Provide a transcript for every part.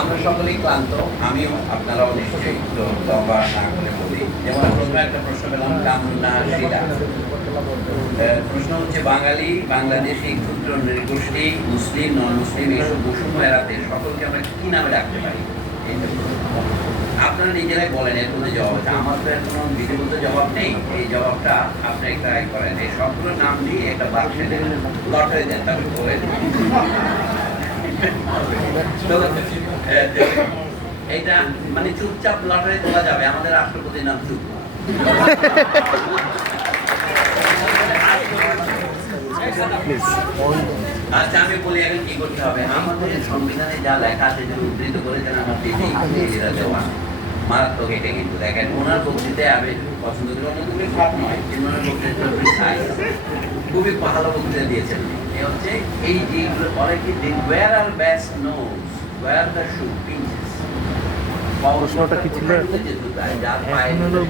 আমরা সকলেই ক্লান্ত, আমিও, আপনারাও নিশ্চয়ই লম্বা না করে বলি। যেমন প্রথমে একটা প্রশ্ন পেলাম কামনা প্রশ্ন হচ্ছে, বাঙালি, বাংলাদেশি, ক্ষুদ্র, নৃগোষ্ঠী, মুসলিম নন মুসলিম এইসব বৈষম্য এড়াতে সকলকে আমরা কি নামে রাখতে পারি? আপনারা নিজেরাই বলেন, এর কোনো জবাব আছে। আমার তো এর কোনো জবাব নেই। এই জবাবটা আপনি একটা করেন। এই সবগুলো নাম দিয়ে একটা বাক্সে দেন। লটারি দেন, তারপর এটা মানে চুপচাপ লটারি তোলা যাবে, আমাদের রাষ্ট্রপতির নাম চুপ। আচ্ছা আমি বলি এখন কি করতে হবে? আমাদের সংবিধানে যা লেখা আছে যেন উদ্ধৃত করেছেন আমার মারাত্মক, এটা কিন্তু দেখেন, ওনার বক্তৃতায় আমি পছন্দ করি অন্য খুবই খারাপ নয় খুবই ভালো বক্তৃতা দিয়েছেন এ হচ্ছে এই যেগুলো বলে কি wearer best knows where the shoe pinches প্রশ্নটা কি ছিল?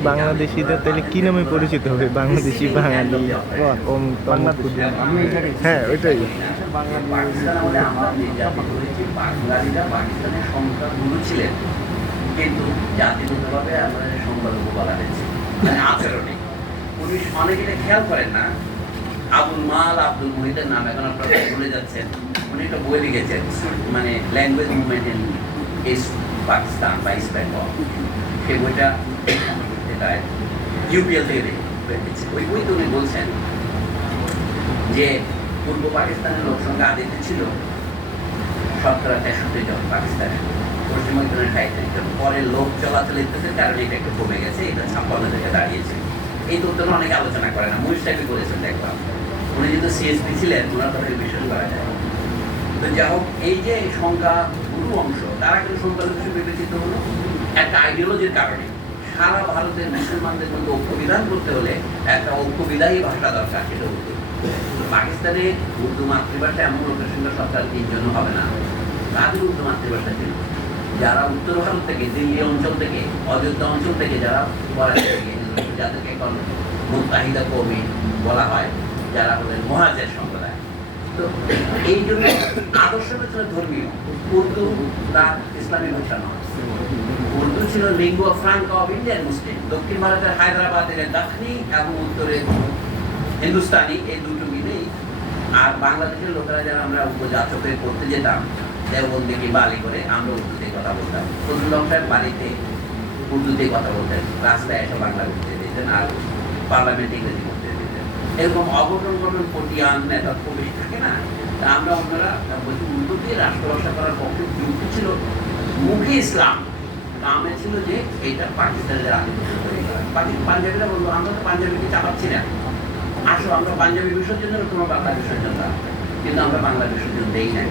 বাংলাদেশিদের তাহলে কি নামে পরিচিত হবে? বাংলাদেশি বাঙালি। হ্যাঁ ওইটাই। বাঙালিরা পাকিস্তানের সংখ্যাগুরু ছিলেন। কিন্তু জাতিগতভাবে আমাদের সংখ্যালঘু বলা হয়েছে। মানে আচরণে। পুলিশ অনেকে খেয়াল করেন না আবুল মাল আব্দুল মুহিতের নাম এখন আপনারা ভুলে যাচ্ছেন। উনি একটা বই লিখেছেন মানে language movement in East Pakistan বা ইস্ট বেঙ্গল সেই বইটা ইউপিএল থেকে ওই বইতে উনি বলছেন যে, পূর্ব পাকিস্তানের লোক সংখ্যা আদিতে ছিল শতকরা তেষট্টি জন পাকিস্তানের পশ্চিমবঙ্গের ষাট জন। পরে লোক চলাচল ইত্যাদির কারণে এটা একটু কমে গেছে, এটা ছাপ্পান্ন থেকে দাঁড়িয়েছে। এই তথ্যটা অনেকে আলোচনা করে না। মুহিস সাহেব করেছেন দেখলাম উনি যেহেতু সিএসপি ছিলেন, ওনার কথা বিশ্বাস করা যায়। তো যাই হোক, এই যে সংখ্যা গুরু অংশ, তারা কিন্তু সংখ্যালঘু হিসেবে বিবেচিত হলো একটা আইডিওলজির কারণে। সারা ভারতের মুসলমানদের মধ্যে ঐক্য বিধান করতে হলে একটা ঐক্য বিধায়ী ভাষা দরকার, সেটা উর্দু। পাকিস্তানে উর্দু মাতৃভাষা এমন লোকের সঙ্গে সরকার জন্য হবে না। তাদের উর্দু মাতৃভাষা ছিল। যারা উত্তর ভারত থেকে, দিল্লি অঞ্চল থেকে, অযোধ্যা অঞ্চল থেকে যারা যাদেরকে এখন মুত্তাহিদা কবি বলা হয় যারা হলেন মহাজের সম্প্রদায়। তো এই জন্য আদর্শ ছিল ধর্মীয়, উর্দু, তার ইসলামী ভাষা নয় উর্দু ছিল lingua franca of Indian Muslim দক্ষিণ ভারতের হায়দ্রাবাদের দক্ষিণী এবং উত্তরে হিন্দুস্তানি, এই দুটো মিলেই। আর বাংলাদেশের লোকেরা যারা আমরা উপজাতকে করতে যেতাম, দেওবন্দি কি বালি করে, আমরা উর্দুতে কথা বলতাম। ফজলুল সাহেব বাড়িতে উর্দুতে কথা বলতেন। রাস্তায় এসে বাংলা করতে দিতেন আর পার্লামেন্টে ইংরেজি করতে দিতেন এরকম অঘটন ঘটন পটিয়ান নেতা বেশি থাকে না। তা আমরা অন্যরা বলছি উর্দুকে রাষ্ট্রভাষা করার পক্ষে যুক্তি ছিল মুখে ইসলাম। কামে ছিল যে এটা পাকিস্তানের পাঞ্জাবিরা বলব আমরা তো পাঞ্জাবিকে চাপাচ্ছি না। আসো, আমরা পাঞ্জাবি বিসর্জন দেবো, তোমার বাংলা বিসর্জন দাও। কিন্তু আমরা বাংলা বিসর্জন দেই না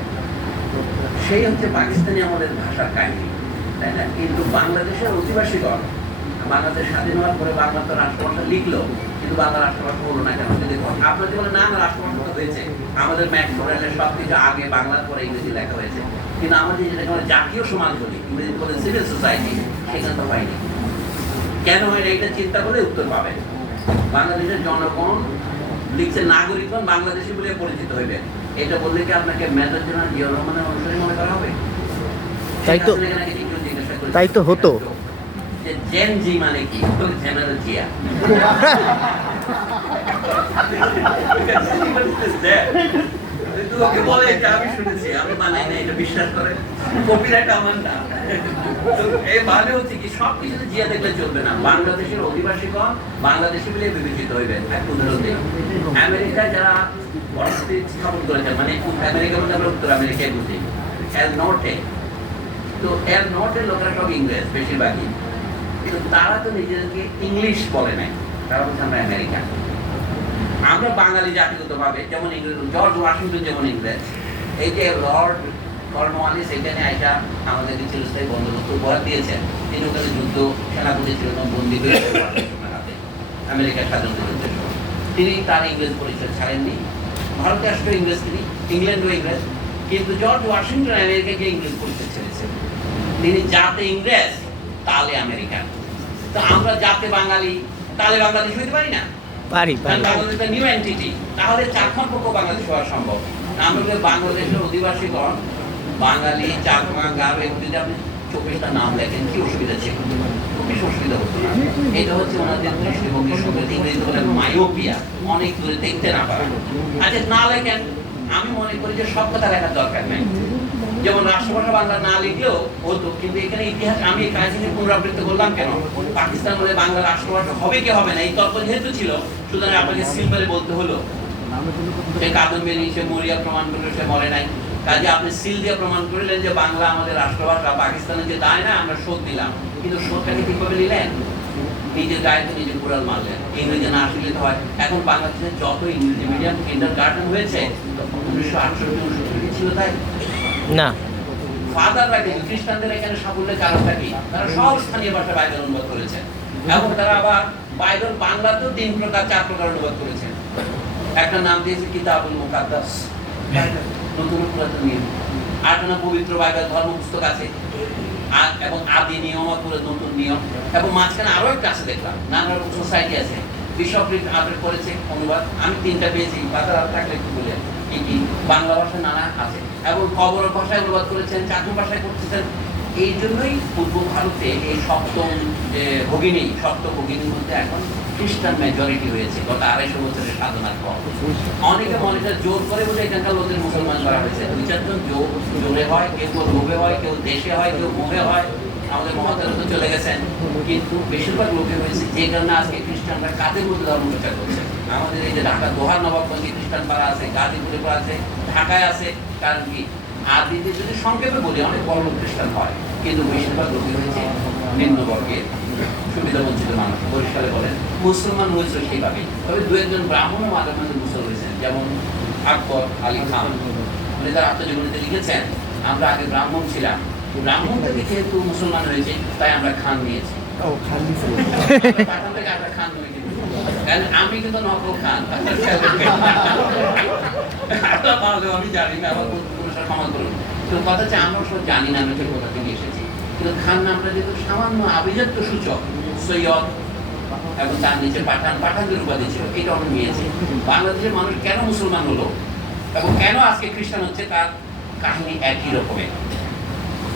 সেই হচ্ছে পাকিস্তানি আমাদের ভাষার কাহিনী, তাই না? কিন্তু বাংলাদেশের অধিবাসীগণ, বাংলাদেশ স্বাধীন হওয়ার পরে বাংলা তো রাষ্ট্রভাষা লিখলো কিন্তু বাংলা রাষ্ট্রভাষা হলো না কেন যদি আপনার রাষ্ট্রভাষা হয়েছে। আমাদের ম্যাট্রোরেলের সব কিছু আগে পরে ইংরেজি লেখা হয়েছে। কিন্তু আমাদের যেটাকে আমরা জাতীয় সমাজ বলি ইংরেজি বলে সিভিল সোসাইটি সেখানে তো হয়নি। কেন হয় এটা চিন্তা করলে উত্তর পাবেন বাংলাদেশের জনগণ লিখছে নাগরিকগণ বাংলাদেশি বলে পরিচিত হইবে। এটা বললে কি আপনাকে মেজর জেনারেল জিয়া রহমানের অনুসারী মনে করা হবে? তাই তো-। তাই তো হতো। জেন জি মানে এই মানে বিবেচিত হইবে এক উদাহরণ যারা মানে আমেরিকা উত্তর আমেরিকায় বুঝি এর তো এর নর্থের লোকেরা সব ইংরেজ বেশিরভাগই। তো তারা তো নিজেদেরকে ইংলিশ বলে নাই। তারা বলছে, আমরা আমেরিকান। আমরা বাঙালি জাতিগতভাবে, যেমন ইংরেজ, জর্জ ওয়াশিংটন যেমন ইংরেজ, এই যে লর্ড কর্নওয়ালিস এখানে আইসা আমাদেরকে চিরস্থায়ী বন্দোবস্ত উপহার দিয়েছেন। তিনি ওখানে যুদ্ধ, সেনাপতি ছিল এবং বন্দী আমেরিকার স্বাধীনতা যুদ্ধের সময়। তিনি তার ইংরেজ পরিচয় ছাড়েননি। ভারতে আসলে ইংরেজ তিনি, ইংল্যান্ডও ইংরেজ। কিন্তু জর্জ ওয়াশিংটন আমেরিকাকে ইংরেজ পরিচয় ছেড়েছেন। তিনি যাতে ইংরেজ। তালে আমেরিকান। তো আমরা জাতে বাঙালি তালে বাংলাদেশ হইতে পারি না? পারি বাংলাদেশ একটা নিউ এন্টিটি তাহলে পক্ষ বাংলাদেশ হওয়া সম্ভব। আমরা বলি বাংলাদেশের অধিবাসীগণ বাঙালি চাকমা যদি আপনি চব্বিশটা নাম দেখেন কি অসুবিধা ছিল? খুব বেশি অসুবিধা হতো না। এটা হচ্ছে ওনাদের দৃষ্টিভঙ্গির সঙ্গে ইংরেজি বলে মায়োপিয়া অনেক দূরে দেখতে না পারা। আচ্ছা না লেখেন আমি মনে করি যে সব কথা লেখার দরকার নেই। যেমন রাষ্ট্রভাষা বাংলা না লিখলেও হতো, কিন্তু এখানে ইতিহাস, আমি এই পুনরাবৃত্তি করলাম কেন? পাকিস্তান বলে বাংলা রাষ্ট্রভাষা হবে কি হবে না? এই তর্ক যেহেতু ছিল, সুতরাং আপনাকে সিম্পলে বলতে হলো। সে সে মরিয়া প্রমাণ করল, সে মরে নাই। কাজে আপনি সিল দিয়ে প্রমাণ করলেন যে বাংলা আমাদের রাষ্ট্রভাষা যে দায় না, আমরা শোধ দিলাম। কিন্তু শোধটাকে ঠিকভাবে নিলেন? নিজের গায়ে তো নিজে কুড়াল মারলেন ইংরেজি না হয়। এখন বাংলাদেশে যত ইংরেজি মিডিয়াম কিন্ডার গার্ডেন হয়েছে, উনিশশো আটষট্টি উনসত্তর ছিল তাই। না। ফাদাররা কিন্তু খ্রিস্টানদের এখানে সাফল্যের কারণটা কি? তারা সব স্থানীয় ভাষায় বাইবেল অনুবাদ করেছেন। এবং তারা আবার বাইবেল বাংলাতেও তিন প্রকার, চার প্রকার অনুবাদ করেছেন। একটা নাম দিয়েছে কিতাবুল মুকাদ্দাস। নতুন পুরাতন নিয়ম। আর একটা নাম পবিত্র বাইবেল ধর্ম পুস্তক আছে এবং আদি নিয়ম পুরো নতুন নিয়ম। এবং মাঝখানে আরও একটা আছে দেখলাম। নানা রকম সোসাইটি আছে। বিশপ আপডেট করেছে অনুবাদ। আমি তিনটা পেয়েছি। বাজার থাকলে একটু বলে। বাংলা ভাষায় নানা আছে। এবং ভাষায় অনুবাদ করেছেন ভাষায় করতেছেন। এই জন্যই পূর্ব ভারতে এই সপ্তম যে ভগিনী, সপ্ত ভগিনীর মধ্যে এখন খ্রিস্টান মেজরিটি হয়েছে, গত আড়াইশো বছরের সাধনার পর। অনেকে মনে হয় জোর করে বলে এখানকার লোকদের মুসলমান করা হয়েছে। দুই চারজন জোর হয়, কেউ কেউ লোভে হয়, কেউ দেশে হয়, কেউ মোহে হয়। আমাদের মহাতারা তো চলে গেছেন। কিন্তু বেশিরভাগ লোকে হয়েছে যে কারণে আজকে খ্রিস্টানরা কাদের মধ্যে ধর্ম প্রচার করছে? আমাদের এই যে ঢাকা দোহার নবাবগঞ্জে খ্রিস্টান পাড়া আছে গাজীপুরে পাড়া আছে ঢাকায় আছে কারণ কি? আদিতে যদি সংক্ষেপে বলি অনেক বড় খ্রিস্টান হয় কিন্তু বেশিরভাগ লোকে হয়েছে নিম্নবর্গের সুবিধা বঞ্চিত মানুষ। পরিষ্কারে বলেন মুসলমান হয়েছিল সেইভাবে তবে দু একজন ব্রাহ্মণও মাঝে মাঝে মুসলমান হয়েছেন যেমন আকবর আলী খান। উনি তার আত্মজীবনীতে লিখেছেন আমরা আগে ব্রাহ্মণ ছিলাম। ব্রাহ্মণ থেকে যেহেতু মুসলমান হয়েছে তাই আমরা খান নিয়েছি। পাঠান থেকে আমরা খান। কারণ আমি কিন্তু নকল খান আমি জানি না আমার ক্ষমা করুন। কথা হচ্ছে, আমরা সব জানি না আমি কোথা থেকে এসেছি। কিন্তু খান নামটা যেহেতু সামান্য আভিজাত্য সূচক, সৈয়দ এবং তার নিচে পাঠান, পাঠানদের উপাধি ছিল, এটা নিয়েছি। বাংলাদেশের মানুষ কেন মুসলমান হলো? এবং কেন আজকে খ্রিস্টান হচ্ছে? তার কাহিনী একই রকমের।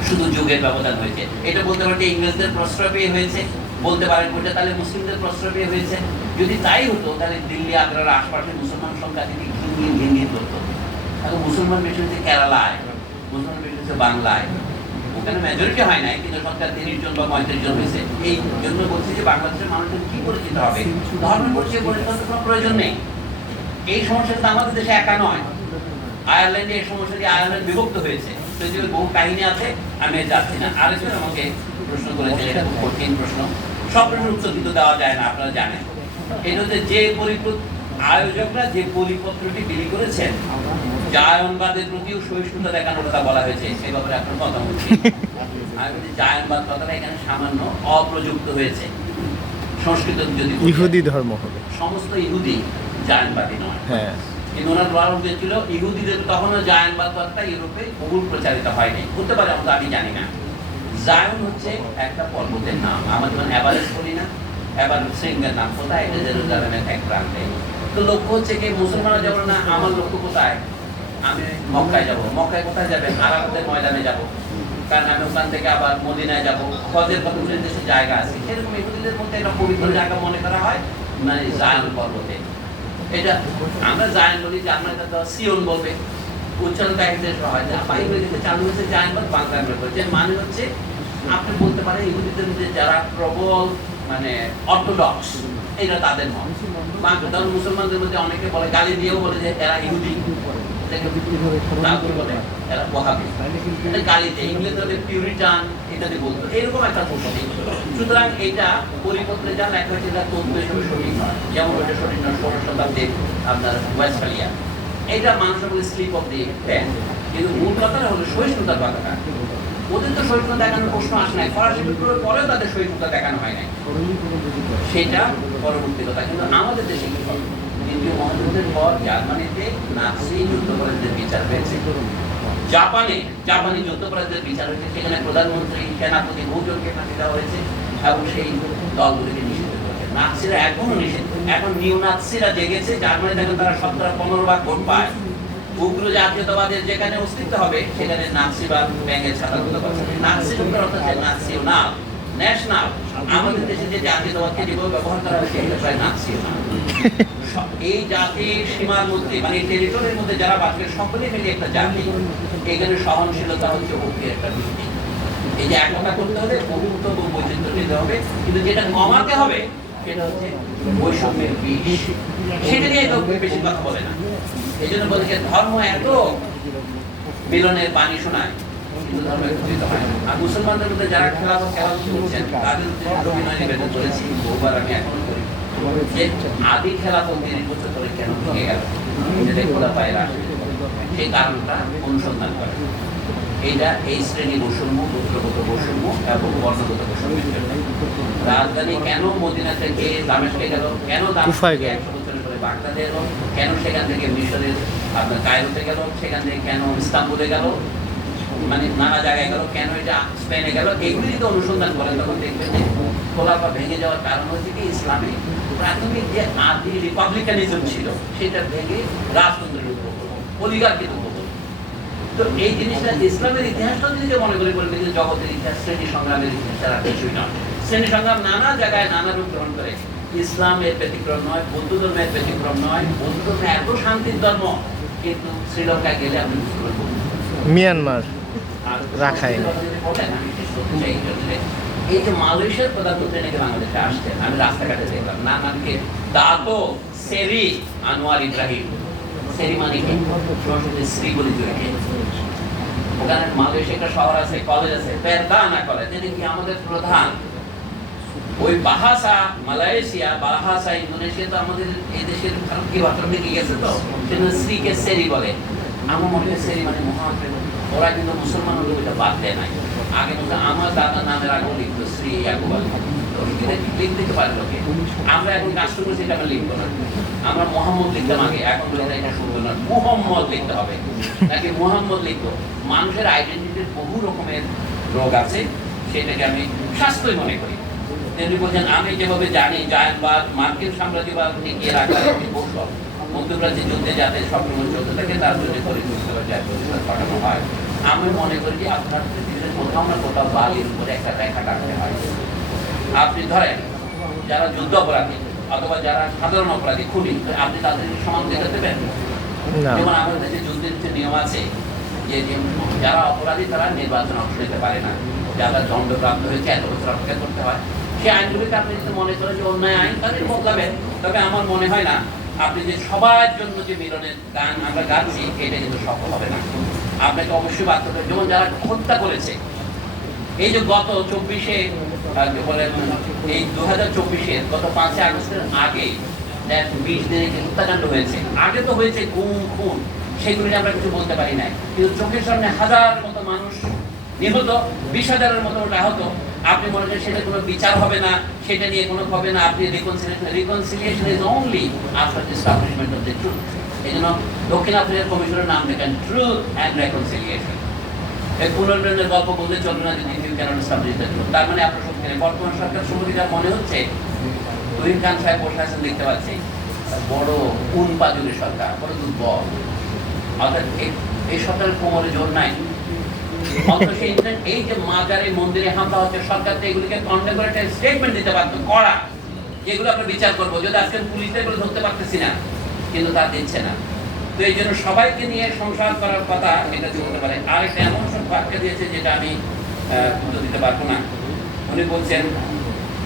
শুধু যুগের ব্যবধান হয়েছে। এটা বলতে পারে ইংরেজদের প্রশ্রয় পেয়ে হয়েছে। বলতে পারেন ওটা তাহলে মুসলিমদের প্রশ্রয় পেয়ে হয়েছে। যদি তাই হতো, তাহলে দিল্লি, আগ্রার আশপাশে মুসলমান সংখ্যা যদি ঘিন ঘিন ঘিন ধরতো এখন মুসলমান বেশি হচ্ছে কেরালায় মুসলমান বেশি হচ্ছে বাংলায় ওখানে মেজরিটি হয় নাই, কিন্তু সরকার তিরিশ জন বা পঁয়ত্রিশ জন হয়েছে। এই জন্য বলছি যে বাংলাদেশের মানুষের কি পরিচিত হবে? ধর্মের পরিচয় পরিচিত কোনো প্রয়োজন নেই। এই সমস্যাটা তো আমাদের দেশে একা নয়। আয়ারল্যান্ডে এই সমস্যাটি আয়ারল্যান্ড বিভক্ত হয়েছে। পৃথিবীর বহু কাহিনী আছে, আমি যাচ্ছি না। আরেকজন আমাকে প্রশ্ন করেছে, এটা খুব কঠিন প্রশ্ন। সব প্রশ্নের উত্তর কিন্তু দেওয়া যায় না, আপনারা জানেন। এটা হচ্ছে যে পরিপত্র আয়োজকরা যে পরিপত্রটি বিলি করেছেন জায়নবাদের প্রতিও সহিষ্ণুতা দেখানোর কথা বলা হয়েছে সে ব্যাপারে আপনার মতামত কি? আমি বলি জায়নবাদ কথাটা এখানে সামান্য অপ্রযুক্ত হয়েছে। সংস্কৃত যদি ইহুদি ধর্ম হবে। সমস্ত ইহুদি জায়নবাদী নয়। হ্যাঁ। কিন্তু ওনার উদ্দেশ্য ছিল ইহুদিদের তখনও জায়নবাদ কথাটা ইউরোপে বহুল প্রচারিত হয়নি। হতে পারে আমরা আমি জানি না। জায়ন হচ্ছে একটা পর্বতের নাম। আমরা যেমন অ্যাভারেস্ট বলি না নাম কোথায় এটা জেরুজালেমের এক প্রান্তে তো লক্ষ্য হচ্ছে কি, মুসলমানরা যেমন না, আমার লক্ষ্য কোথায়? আমি মক্কায় যাব। মক্কায় কোথায় যাবেন ময়দানে যাব। কারণ আমি ওখান থেকে আবার মদিনায় যাব। হজের দেশে জায়গা আছে? মধ্যে একটা পবিত্র জায়গা মনে করা হয় মানে জায়ন পর্বতে। এটা আমরা জায়ন বলি জার্মানিতে তো সিওন বলবে। হয়। যা চালু হয়েছে জায়নবাদ বাংলা হয়েছে মানে হচ্ছে, আপনি বলতে পারেন, ইহুদিদের মধ্যে যারা প্রবল মানে অর্থোডক্স এটা তাদের মত। মুসলমানদের মধ্যে অনেকে বলে, গালি দিয়েও বলে যে এরা ইহুদি। সুতরাং এটা তথ্য যেমন আপনার এটা মানুষের বলে স্লিপ অফ দি কিন্তু মূল কথাটা হলো সহিষ্ণুতার কথাটা ওদের তো সহিষ্ণুতা দেখানোর প্রশ্ন আসে নাই। ফরাসি বিপ্লবের পরেও তাদের সহিষ্ণুতা দেখানো হয় নাই। সেটা পরবর্তী কথা। কিন্তু আমাদের দেশে কি হয়? দ্বিতীয় মহাযুদ্ধের পর জার্মানিতে নাৎসি যুদ্ধপরাধীদের বিচার হয়েছে, জাপানে, জাপানি যুদ্ধপরাধীদের বিচার হয়েছে, সেখানে প্রধানমন্ত্রী সেনাপতি বহুজনকে ফাঁসি দেওয়া হয়েছে এবং সেই দলগুলিকে নিষিদ্ধ নাৎসিরা এখনও নিষিদ্ধ, এখন নিউ নাৎসিরা জেগেছে। জার্মানি দেখেন তারা শতকরা পনেরো ভাগ ভোট পায়। উগ্র জাতীয়তাবাদের যেখানে অস্তিত্ব হবে, সেখানে ব্যাঙের শব্দের অর্থ হচ্ছে ন্যাশনাল। আমাদের দেশে যে জাতীয়তাবাদকে যেভাবে ব্যবহার করা এই জাতির সীমার মধ্যে মানে টেরিটরির মধ্যে যারা বাঁচবে সকলে মিলে একটা জাতি। এখানে সহনশীলতা হচ্ছে একটা এই যে একতা করতে হলে বহুত্ব বহু বৈচিত্র্য নিতে হবে, কিন্তু যেটা কমাতে হবে, সেটা হচ্ছে বৈষম্যের বিষ। সেটা নিয়ে বেশি কথা বলে না। এই জন্য বলে যে ধর্ম এত মিলনের বাণী শোনায় কিন্তু ধর্ম একত্রিত হয় আর মুসলমানদের মধ্যে যারা খেলা খেলা করছেন তাদের উদ্দেশ্যে অভিনয় নিবেদন করেছি বহুবার আমি এখনও করি। যে আদি খেলা তিরিশ বছর ধরে কেন ভেঙে গেল? এটা খোলা পায়ের আসে সেই কারণটা অনুসন্ধান করে। এইটা এই শ্রেণি বৈষম্য গোত্রগত বৈষম্য এবং বর্ণগত বৈষম্যের রাজধানী কেন মদিনা থেকে দামেশকে গেল? কেন দামেশক এলো, কেন সেখান থেকে মিশরের, আপনার কায়রোতে গেল, সেখান থেকে কেন ইস্তাম্বুলে গেল মানে নানা জায়গায় গেল, কেন এটা স্পেনে গেল, এগুলি যদি অনুসন্ধান করেন, তখন দেখবেন যে খোলা বা ভেঙে যাওয়ার কারণ হচ্ছে কি, ইসলামে প্রাথমিক যে আদি রিপাবলিকানিজম ছিল, সেটা ভেঙে রাজতন্ত্রের উপর অলিগার্কির উপর তো এই জিনিসটা ইসলামের ইতিহাসটা যদি মনে করে বলবে যে জগতের ইতিহাস, শ্রেণি সংগ্রামের ইতিহাস, তারা কিছুই নয়। শ্রেণি সংগ্রাম নানা জায়গায় নানা রূপ গ্রহণ করে। ইসলামের ব্যতিক্রম নয় বৌদ্ধ ধর্মের ব্যতিক্রম নয়। বৌদ্ধ ধর্ম এত শান্তির ধর্ম কিন্তু শ্রীলঙ্কায় গেলে আপনি মিয়ানমার রাখাইন। এই যে, মালয়েশিয়ার প্রধানমন্ত্রী নাকি বাংলাদেশে আসছেন আমি রাস্তাঘাটে দেখলাম। না নামকে সেরি আনোয়ার ইব্রাহিম। সেরি মানে কি? সংস্কৃতি শ্রী বলি জড়িয়ে ওখানে মালয়েশিয়া একটা শহর আছে কলেজ আছে। পেরদানা কলেজ যেটা কি আমাদের প্রধান ওই বাহাসা, মালয়েশিয়া, বাহাসা, ইন্দোনেশিয়া তো আমাদের এই দেশের কি ভাষা থেকে গেছে তো? সেজন্য শ্রীকে সেরি বলে। আমার মনে হয় সেরি মানে মহাপ্রেম ওরা কিন্তু মুসলমান হলে ওইটা বাদ দেয় নাই। আগে মতো আমার দাদা নামের আগেও লিখতো শ্রী কি লিখতে পারে লোকে আমরা এখন কাস্ট করছি এটা আমরা লিখব না। আমরা মোহাম্মদ লিখতাম আগে। এখন বলে এটা শুনব না। মোহাম্মদ লিখতে হবে। নাকি মোহাম্মদ লিখব? মানুষের আইডেন্টিটির বহু রকমের রোগ আছে। সেটাকে আমি স্বাস্থ্যই মনে করি। তেমনি বলছেন আমি যেভাবে জানি জায়নবাদ মার্কিন সাম্রাজ্যবাদ টিকিয়ে রাখার একটি কৌশল। মধ্যপ্রাচ্যে যুদ্ধে যাতে সবসময় চলতে থাকে তার জন্য করে বুঝতে পারে যায় পাঠানো হয়। আমি মনে করি যে আপনার পৃথিবীর কোথাও না কোথাও বালির উপরে একটা রেখা টানতে হয়। আপনি ধরেন যারা যুদ্ধ অপরাধী অথবা যারা সাধারণ অপরাধী খুনি আপনি তাদের সমান দেখে দেবেন? যেমন আমাদের দেশে যুদ্ধের যে নিয়ম আছে যে যে যারা অপরাধী তারা নির্বাচনে অংশ নিতে পারে না। যারা দণ্ডপ্রাপ্ত হয়েছে এত বছর অপেক্ষা করতে হয়। সেই আইনগুলিকে আপনি যদি মনে করেন যে অন্যায় আইন তাদের বদলাবেন তবে আমার মনে হয় না, আপনি যে সবার জন্য যে মিলনের গান আমরা গাচ্ছি, এটা কিন্তু সফল হবে না। আপনাকে অবশ্যই বাধ্য করে যেমন যারা হত্যা করেছে, এই যে গত চব্বিশে বলেন এই দু হাজার চব্বিশে, গত পাঁচই আগস্টের আগে বিশ দিনে যে হত্যাকাণ্ড হয়েছে, আগে তো হয়েছে গুম, খুন, সেগুলি আমরা কিছু বলতে পারি না কিন্তু চোখের সামনে হাজার মতো মানুষ নিহত, বিশ হাজারের মতো আহত আপনি মনে করেন সেটা কোনো বিচার হবে না, সেটা নিয়ে কোনো হবে না, আপনি reconciliation reconciliation is only after the establishment of the truth এই জন্য দক্ষিণ আফ্রিকার কমিশনের নাম দেখেন ট্রুথ অ্যান্ড রেকনসিলিয়েশন এই পুনর্জন্মের গল্প বলতে চলবে না যদি ইউ ক্যানট এস্টাবলিশ দ্য তার মানে আপনার সত্যি বর্তমান সরকার যা মনে হচ্ছে তুহিন খান সাহেব বসে আছেন দেখতে পাচ্ছি। বড় কোন পাজুরি সরকার, বড় দুর্বল। অর্থাৎ এই সরকারের কোমরে জোর নাই। এই যে মাজারে মন্দিরে হামলা হচ্ছে, সরকার এগুলিকে কন্ডেম করে একটা স্টেটমেন্ট দিতে করা যেগুলো আমরা বিচার যদি আজকে এগুলো ধরতে পারতেছি না, কিন্তু তা দিচ্ছে না। তো এই জন্য সবাইকে নিয়ে সংসার করার কথা এটা চলতে পারে। আর একটা এমন সব ব্যাখ্যা দিয়েছে যেটা আমি উত্তর দিতে পারব না। উনি বলছেন,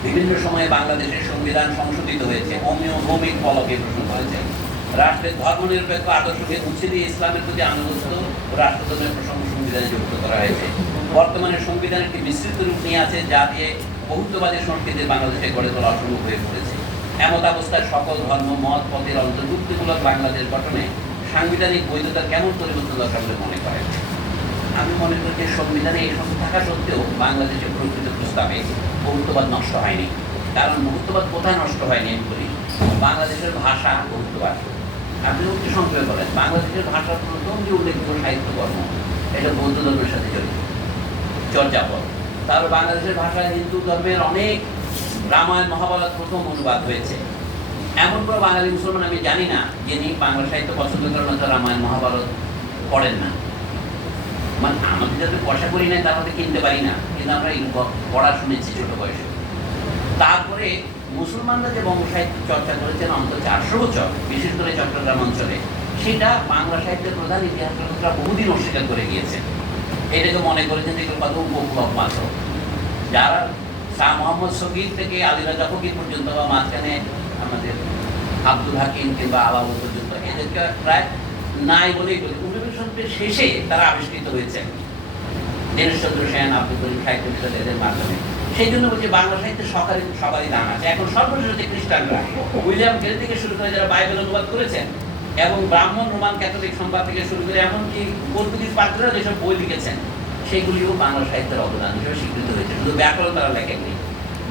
বিভিন্ন সময়ে বাংলাদেশের সংবিধান সংশোধিত হয়েছে, অমীয় ভৌমিক প্রশ্ন করেছেন রাষ্ট্রের ধর্মনিরপেক্ষ আদর্শকে মুছে দিয়ে ইসলামের প্রতি আনুগত্য রাষ্ট্রধর্মের প্রসঙ্গ সংবিধানে যুক্ত করা হয়েছে। বর্তমানে সংবিধান একটি বিস্তৃত রূপ নিয়ে আছে যা দিয়ে বহুত্ববাদী সংস্কৃতি বাংলাদেশে গড়ে তোলা অসম্ভব হয়ে পড়েছে। এমত অবস্থায় সকল ধর্ম, মত, পথের অন্তর্ভুক্তিমূলক বাংলাদেশ গঠনে সাংবিধানিক বৈধতা কেমন পরিবর্তন দরকার বলে মনে করেন? আমি মনে করি যে সংবিধানে এই সব থাকা সত্ত্বেও বাংলাদেশের প্রকৃত প্রস্তাবে বহুত্ববাদ নষ্ট হয়নি। কারণ বহুত্ববাদ কোথায় নষ্ট হয়নি আমি বলি, বাংলাদেশের ভাষা বহুত্ববাদ আপনি উচ্চ সংক্ষেপে বলেন, বাংলাদেশের ভাষার প্রথম যে উল্লেখিত সাহিত্যকর্ম এটা বৌদ্ধ ধর্মের সাথে জড়িত। চর্যাপদ। তারপর বাংলাদেশের ভাষায় হিন্দু ধর্মের অনেক রামায়ণ, মহাভারত প্রথম অনুবাদ হয়েছে। এমন কোনো বাঙালি মুসলমান আমি জানি না যিনি বাংলা সাহিত্য পছন্দ করেন হয়তো রামায়ণ, মহাভারত পড়েন না। মানে আমাদের যাতে পয়সা করি নাই তার মধ্যে কিনতে পারি না, কিন্তু আমরা পড়া শুনেছি ছোট বয়সে। তারপরে মুসলমানরা যে বঙ্গ সাহিত্য চর্চা করেছেন অন্তত চারশো বছর, বিশেষ করে চট্টগ্রাম অঞ্চলে। সেটা বাংলা সাহিত্যের প্রধান ইতিহাসরা বহুদিন অস্বীকার করে গিয়েছেন এটাকে মনে করেছেন এগুলো কত উপভোগ মাত্র। যারা শাহ মোহাম্মদ সগির থেকে আলী রাজা ফকির পর্যন্ত বা মাঝখানে আমাদের আব্দুল হাকিম কিংবা আলাউল পর্যন্ত এদেরকে প্রায় নাই বলেই বলি। শতাব্দীর শেষে তারা আবিষ্কৃত হয়েছেন দীনেশচন্দ্র সেন, আব্দুল করিম সাহিত্য বিশাল এদের মাধ্যমে। সেই জন্য বলছি বাংলা সাহিত্যে সকালে সবারই দান আছে। এখন সর্বশেষ হচ্ছে খ্রিস্টানরা। উইলিয়াম গেল থেকে শুরু করে যারা বাইবেল অনুবাদ করেছেন এবং ব্রাহ্মণ, রোমান ক্যাথলিক সংবাদ থেকে শুরু করে এমনকি পর্তুগিজ পাত্ররা যেসব বই লিখেছেন, সেগুলিও বাংলা সাহিত্যের অবদান হিসেবে স্বীকৃত হয়েছে। শুধু ব্যাকরণ তারা লেখেননি,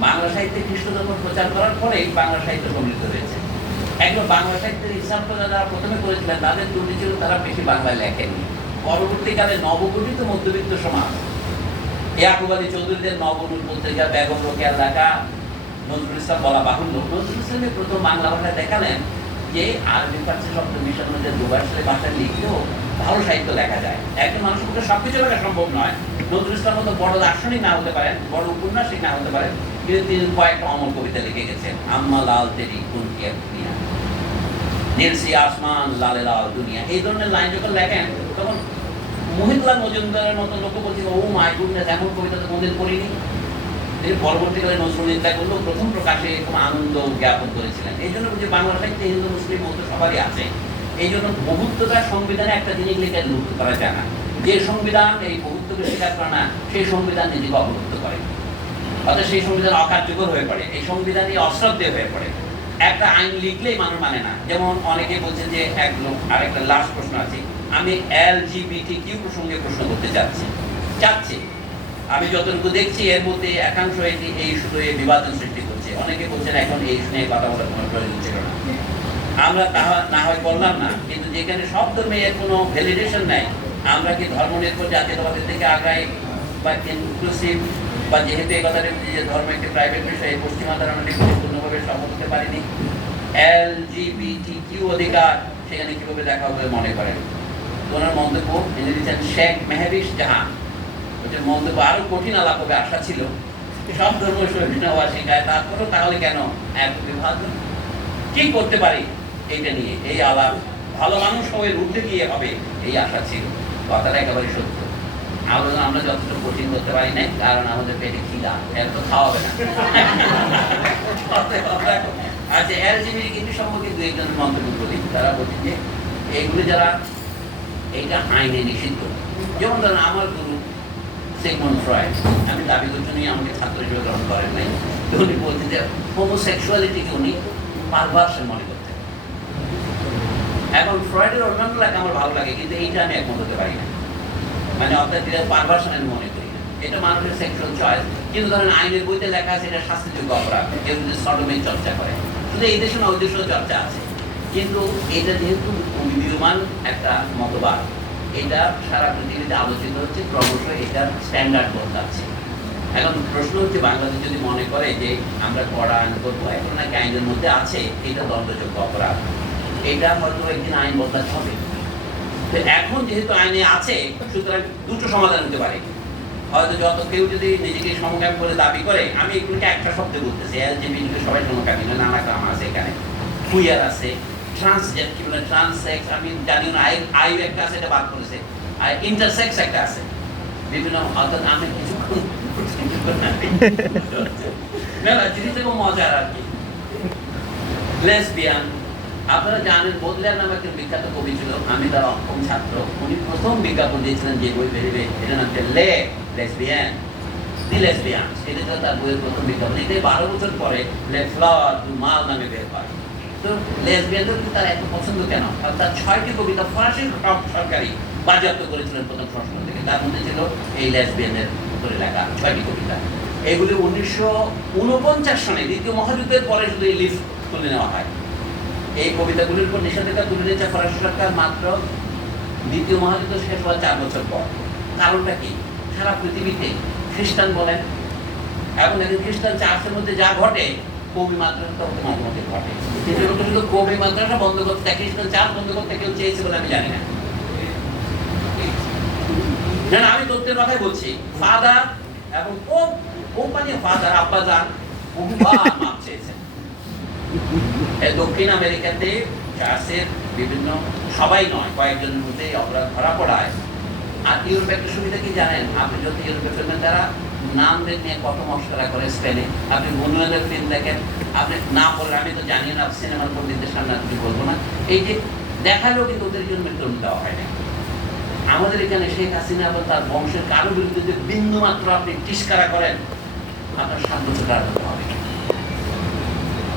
বাংলা সাহিত্যে খ্রিস্ট ধর্ম প্রচার করার পরেই বাংলা সাহিত্য সমৃদ্ধ হয়েছে। একবার বাংলা সাহিত্যের হিসাবটা যারা প্রথমে করেছিলেন, তাদের ত্রুটি ছিল তারা বেশি বাংলায় লেখেননি। পরবর্তীকালে নবগঠিত মধ্যবিত্ত সমাজ, ইয়াকুব আলী চৌধুরীদের নবরূপ পত্রিকা, বেগম রোকেয়ার লেখা নজরুল ইসলাম বলা বাহুল্য, নজরুল ইসলামের প্রথম বাংলা ভাষায় দেখালেন যে আরবি ফার্সি শব্দ মিশানো যে দুবাসী ভাষা লিখলেও ভালো সাহিত্য লেখা যায়। একজন মানুষের পক্ষে সবকিছু লেখা সম্ভব নয়। নজরুল ইসলাম মতো বড় দার্শনিক না হতে পারেন, বড় উপন্যাসিক না হতে পারেন, কিন্তু তিনি কয়েকটা অমর কবিতা লিখে গেছেন। আম্মা লাল তেরি কোন কি দুনিয়া? নীলসি আসমান, লালে লাল দুনিয়া। এই ধরনের লাইন যখন লেখেন, তখন মহিদুল্লাহ মজুমদারের মতো লোক বলছিল ও মাই গুডনেস এমন কবিতা তো কোনদিন পড়িনি। তিনি পরবর্তীকালে নজরুল করলেও প্রথম প্রকাশে এরকম আনন্দ জ্ঞাপন করেছিলেন। এই জন্য যে বাংলা সাহিত্যে হিন্দু মুসলিম মতো সবারই আছে, এই জন্য বহুত্বতা সংবিধানে একটা জিনিস লিখে লুট করা যায় না যে সংবিধান, এই বহুত্বকে স্বীকার করে না, সেই সংবিধান নিজেকে অবলুপ্ত করে। অর্থাৎ সেই সংবিধান অকার্যকর হয়ে পড়ে, এই সংবিধানই অশ্রদ্ধেয় হয়ে পড়ে। একটা আইন লিখলেই মানুষ মানে না। যেমন অনেকে বলছেন যে এক লোক আর একটা লাস্ট প্রশ্ন আছে, আমি এল প্রসঙ্গে প্রশ্ন করতে চাচ্ছি। চাচ্ছি। আমি যতটুকু দেখছি, এর মধ্যে একাংশ এই শুধু এই বিভাজন সৃষ্টি করছে। অনেকে বলছেন এখন এই নিয়ে কথা বলার কোনো প্রয়োজন ছিল না। আমরা তাহা না হয় বললাম না, কিন্তু যেখানে সব ধর্মে এর কোনো ভ্যালিডেশন নাই, আমরা কি ধর্ম নির্ভর জাতীয়তাবাদের থেকে আগাই বা ইনক্লুসিভ বা যেহেতু এই কথাটা যে ধর্ম একটি প্রাইভেট বিষয় পশ্চিমা ধারণাটি পরিপূর্ণভাবে সম্মত হতে পারিনি। এল জিবিটি কিউ অধিকার, সেখানে কীভাবে দেখা হবে মনে করেন? ওনার মন্তব্য? দিচ্ছেন শেখ মেহবিশ জাহান। ওদের মন্তব্য আরও কঠিন আলাপ হবে, আশা ছিল। সব ধর্ম তাহলে কেন এত বিভাজন? কি করতে পারি এইটা নিয়ে? এই আলাপ ভালো মানুষ উঠতে গিয়ে হবে, এই আশা ছিল। কথাটা একেবারে সত্য। আমরা কঠিন করতে পারি কারণ আমাদের পেটে খিদা, এর তো না। আচ্ছা কিন্তু দু একজনের মন্তব্য বলি তারা বলছেন যে, এইগুলি যারা এটা আইনে নিষিদ্ধ। যেমন ধরেন আমার গুরু সিগমন্ড ফ্রয়েড আমি দাবি করছি আমাকে ছাত্র হিসেবে গ্রহণ করেন নাই। উনি বলছেন যে হোমোসেক্সুয়ালিটিকে উনি পারভার্সন মনে করতেন। এখন ফ্রয়েডের অন্যান্য লেখা আমার ভালো লাগে, কিন্তু এইটা আমি একমত হতে পারি না। মানে অর্থাৎ এটা আমি মনে করি এটা মানুষের সেক্সুয়াল চয়েস কিন্তু ধরেন আইনের বইতে লেখা আছে এটা শাস্তিযোগ্য অপরাধ, কেউ যদি চর্চা করে। শুধু এই দেশে না, ওই দেশেও চর্চা আছে। কিন্তু এটা যেহেতু বিদ্যমান একটা মতবাদ এটা সারা পৃথিবীতে আলোচিত হচ্ছে ক্রমশ এটার স্ট্যান্ডার্ড বদলাচ্ছে। এখন প্রশ্ন হচ্ছে, বাংলাদেশ যদি মনে করে যে আমরা কড়া আইন করব, এখন নাকি আইনের মধ্যে আছে, এটা দণ্ডযোগ্য অপরাধ। এটা হয়তো একদিন আইন বদলাতে হবে। তো এখন যেহেতু আইনে আছে, সুতরাং দুটো সমাধান হতে পারে। হয়তো যত কেউ যদি নিজেকে সমকামী বলে দাবি করে, আমি এগুলোকে একটা শব্দে বলতেছি এলজিবিটি সবাই সমকামী না নানা কাম আছে এখানে। কুইয়ার আছে ট্রান্সজেন কি বলে আমি না একটা আছে, এটা বাদ করেছে আর ইন্টারসেক্স একটা আছে। বিভিন্ন অর্থাৎ আমি আপনারা জানেন নামে বিখ্যাত কবি ছিল আমি তার অক্ষম ছাত্র। উনি প্রথম বিজ্ঞাপন দিয়েছিলেন যে বই বেরিয়ে এটার নাম এটা ছিল তার বইয়ের প্রথম বিজ্ঞাপন। এটাই বারো বছর পরে মাল নামে বের হয়। তো লেসবিয়ানদের কিন্তু তার এত পছন্দ কেন? তার ছয়টি কবিতা ফরাসি সরকারি বাজেয়াপ্ত করেছিলেন প্রথম সংস্করণ থেকে। তার মধ্যে ছিল এই লেসবিয়ানের উপরে লেখা ছয়টি কবিতা। এগুলি উনিশশো উনপঞ্চাশ সনে দ্বিতীয় মহাযুদ্ধের পরে শুধু এই লিস্ট তুলে নেওয়া হয়। এই কবিতাগুলির উপর নিষেধাজ্ঞা তুলে নিয়েছে ফরাসি সরকার মাত্র দ্বিতীয় মহাযুদ্ধ শেষ হওয়ার চার বছর পর। কারণটা কি? সারা পৃথিবীতে খ্রিস্টান বলেন, এবং একজন খ্রিস্টান চার্চের মধ্যে যা ঘটে কমি মাত্রাটা ঘটে ওটা মাত্রাটা বন্ধ করতে টেকনিশিয়ান চার বন্ধ করতে কেউ চেয়েছে বলে আমি জানি না। আমি তথ্যের কথাই বলছি। ফাদার এবং ফাদার আব্বা মাপ চেয়েছেন। দক্ষিণ আমেরিকাতে চার্চের বিভিন্ন, সবাই নয় কয়েকজনের মধ্যে অপরাধ ধরা পড়ায়। আর ইউরোপে একটা সুবিধা কি জানেন? আপনি যদি ইউরোপে ফিল্মের দ্বারা নামদের নিয়ে কত মশকরা করে স্পেনে আপনি মনুয়েলের ফিল্ম দেখেন, আপনি না বলেন আমি তো জানি না সিনেমার পণ্ডিতদের সামনে আপনি বলব না। এই যে দেখালেও কিন্তু ওদের জন্য মৃত্যুদণ্ড দেওয়া হয় না। আমাদের এখানে শেখ হাসিনা এবং তার বংশের কারও বিরুদ্ধে যে বিন্দু মাত্র আপনি টিস্কারা করেন, আপনার সাত বছর কারাদণ্ড হবে।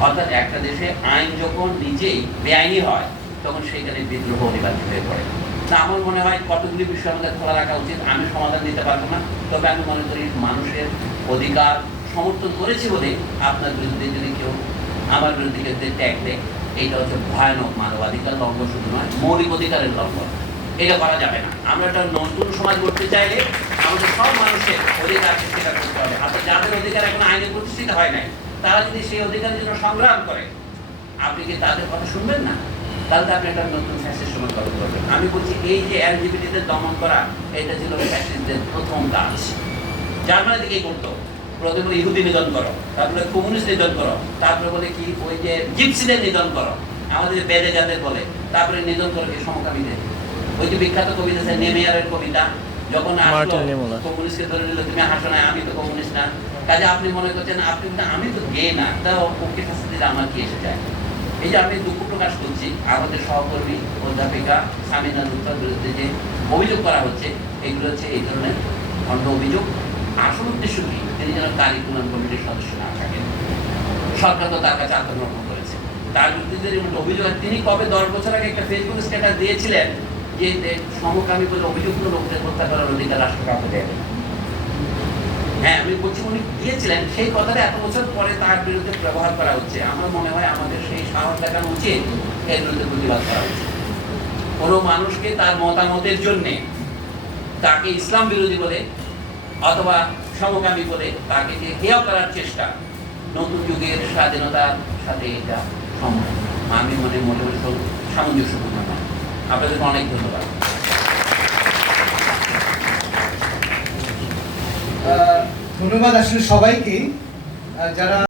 অর্থাৎ একটা দেশে আইন যখন নিজেই বেআইনি হয়, তখন সেইখানে বিদ্রোহ অনিবার্য হয়ে পড়ে। তা আমার মনে হয় কতগুলি বিষয় আমাদের খোলা রাখা উচিত, আমি সমাধান দিতে পারব না। তবে আমি মনে করি মানুষের অধিকার সমর্থন করেছি বলে আপনার বিরুদ্ধে যদি কেউ আমার বিরুদ্ধে কেউ যদি ট্যাগ দেয়, এইটা হচ্ছে ভয়ানক মানবাধিকার লঙ্ঘন, শুধু নয়, মৌলিক অধিকারের লঙ্ঘন। এটা করা যাবে না। আমরা একটা নতুন সমাজ করতে চাইলে আমাদের সব মানুষের অধিকার স্বীকার করতে হবে। আর যাদের অধিকার এখন আইনে প্রতিষ্ঠিত হয় নাই, তারা যদি সেই অধিকারের জন্য সংগ্রাম করে, আপনি কি তাদের কথা শুনবেন না? তাহলে আপনি একটা নতুন ফ্যাসিস্ট সমাজ গঠন করবেন। আমি বলছি এই যে এলজিবিটিদের দমন করা এটা ছিল ফ্যাসিস্টদের প্রথম কাজ। জার্মানি থেকেই করতো। প্রথমে বলে ইহুদি নিধন করো তারপরে কমিউনিস্ট নিধন করো তারপরে বলে কি ওই যে জিপসিদের নিধন করো আমাদের বেদে যাদের বলে তারপরে নিধন করো কি সমকামীদের। ওই যে বিখ্যাত কবিতা আছে নেমেয়ারের কবিতা যখন আসলো কমিউনিস্টকে ধরে নিল তুমি হাসো না আমি তো কমিউনিস্ট না। কাজে আপনি মনে করছেন আপনি আমি তো গে না তা ওকে দিলে আমার কি এসে যায়? এই যে আমি দুঃখ প্রকাশ করছি, আমাদের সহকর্মী, অধ্যাপিকা সামিনা বিরুদ্ধে যে অভিযোগ করা হচ্ছে, এগুলো হচ্ছে এই ধরনের অভিযোগ। আসল উদ্দেশ্য কি? তিনি যেন কমিটির সদস্য না থাকেন। সরকার তো তার কাছে আত্মগ্রহণ করেছে। তার বিরুদ্ধে অভিযোগ তিনি কবে দশ বছর আগে একটা ফেসবুক স্ট্যাটাস দিয়েছিলেন যে সমকামী বলে অভিযুক্ত লোকদের হত্যা করার অধিকার রাষ্ট্র কাউকে দেয়। হ্যাঁ আমি বলছি উনি দিয়েছিলেন সেই কথাটা এত বছর পরে তার বিরুদ্ধে ব্যবহার করা হচ্ছে। আমার মনে হয় আমাদের সেই সাহস দেখানো উচিত, এর বিরুদ্ধে প্রতিবাদ করা উচিত। কোনো মানুষকে তার মতামতের জন্যে তাকে ইসলাম বিরোধী বলে অথবা সমকামী বলে তাকে যে হেয় করার চেষ্টা, নতুন যুগের স্বাধীনতার সাথে এটা সম্ভব। আমি মনে মনে সব- সামঞ্জস্যপূর্ণ নয়। আপনাদেরকে অনেক ধন্যবাদ। ধন্যবাদ আসলে সবাইকে। যারা